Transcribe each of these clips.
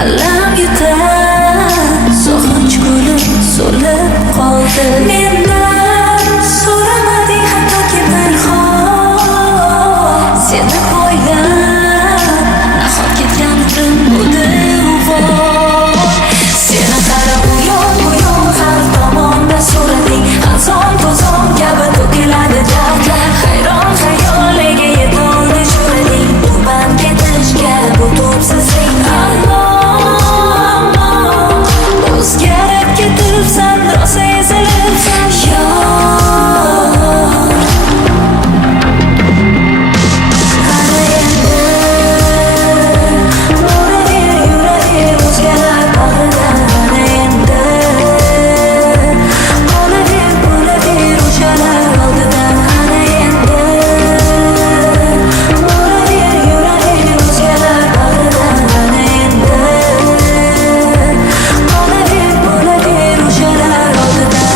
alam yutar. Sog'inch guli so'lib qoldi. Mendan so'ramading hattoki pinhon. Seni poylab nahot ketganim bo'ldi uvol. Seni qarab uyon har tomonda so'rading. Xazon to'zon kabi to'kiladi dardlar. Hayron xayoliga yetoldi jo'rading. Tuban ketishga bu tubsizlik. Ammo o'zgarib ketibsan, rosa ezilibsan yor. Qara endi boraver, yuraver o'zgalar bag'ridan. Qara endi bo'laver o'shalar oldidan. Qara endi boraver, yuraver o'zgalar bag'ridan. Qara endi bo'laver o'shalar oldidan.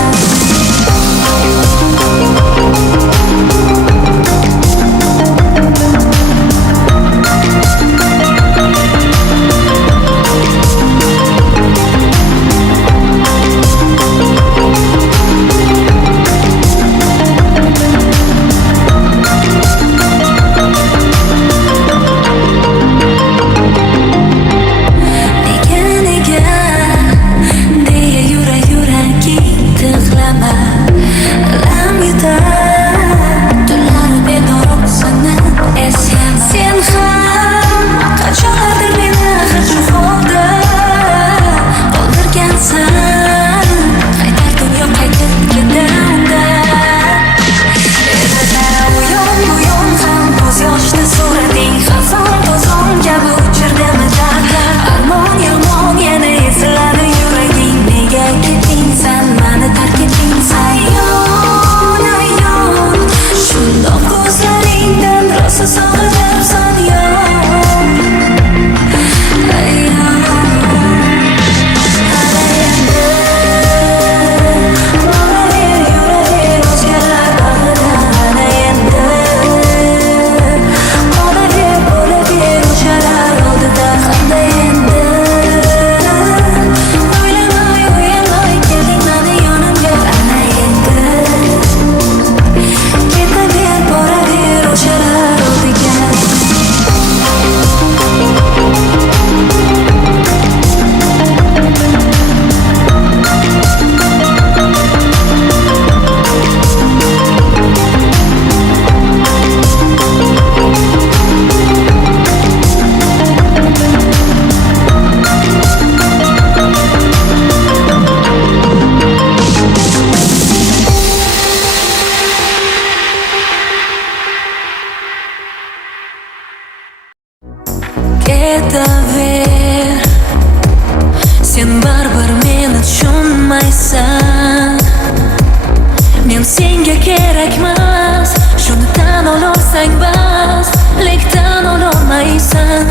Nega deya yuraging tig'lama. Alam yutar, tunlari bedor seni eslama. Sen ham qachonlardir meni shu holda qoldirgansan. Qaytar dunyo qaytib ketamda. Endi qara uyon ham ko'z yoshni so'rading. Xazon to'zon kabi uchirdimi dardlar. Armon yomon yana eziladi yuraging. Nega ketding sen, mani tark etding sen? Ayon shundoq ko'zlaringdan rosa sog'inibsan yor. Ayon qara endi boraver, yuraver o'zgalar bag'ridan. Qara endi bo'laver o'shalar oldidan. Qanday endi o'ylamay kelding mani yonimga. Ana endi ketaver, boraver o'shalar oldiga. Ketaver, sen baribir meni tushunmaysan. Men senga kerakmas, shuni tan olsang bas. Lek tan olmaysan.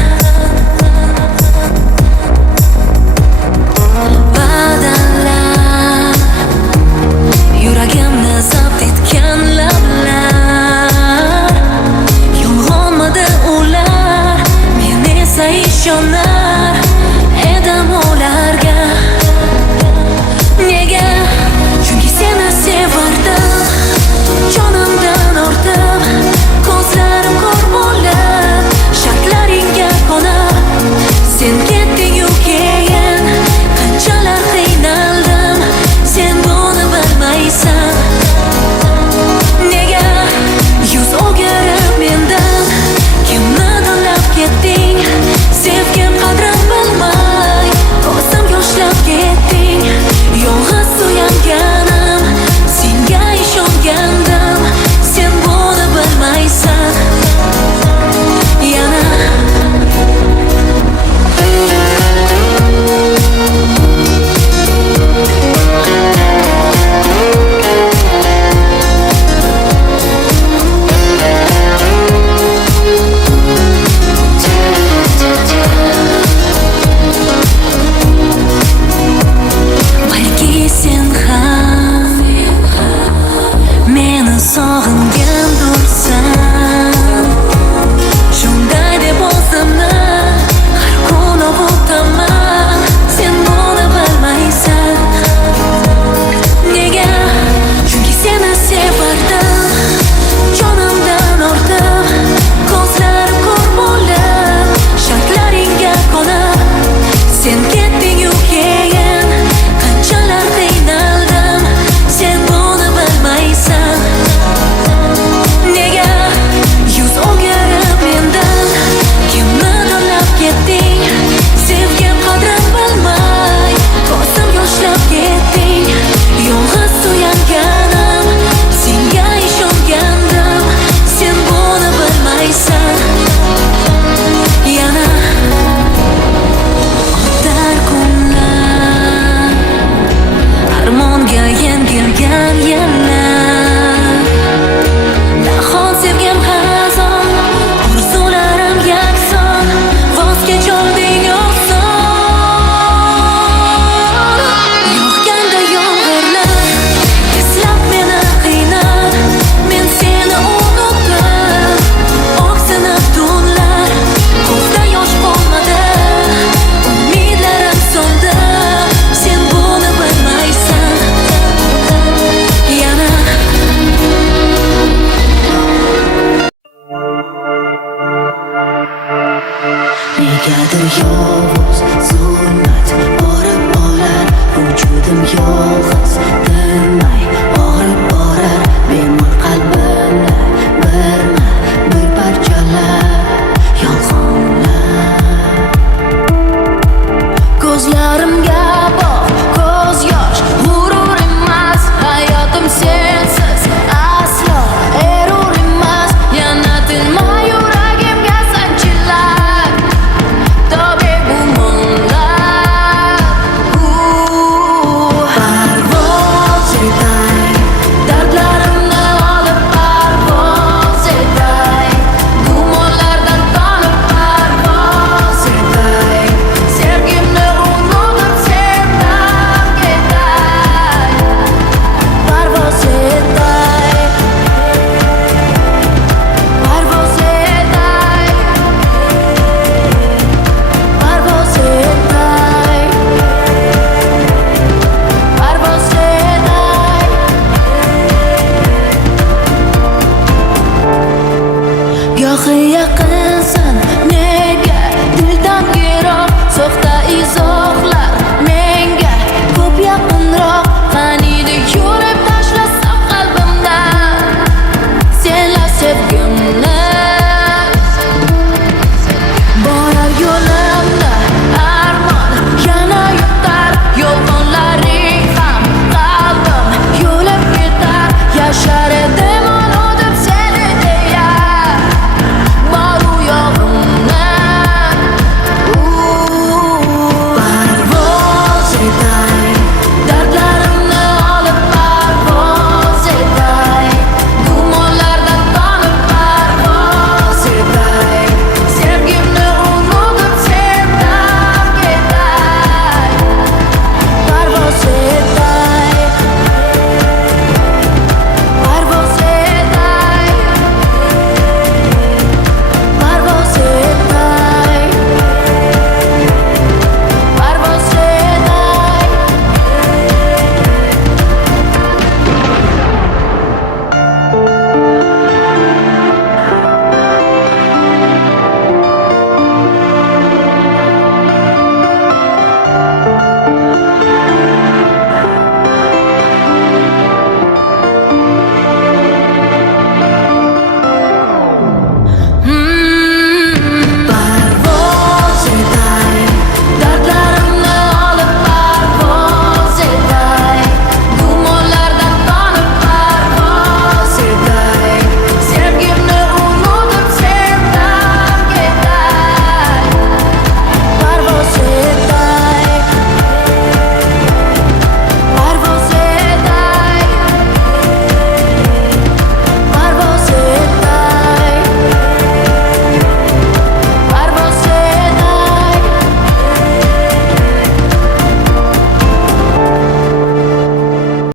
Va'dalar, yuragimni zabt etgan lablar. Yolg'onmidi ular, men esa ishonar edim ularga. Nega? Chunki seni sevardim, jonimdan ortib. Ko'zlarim ko'r bo'lib, shartlaringga 어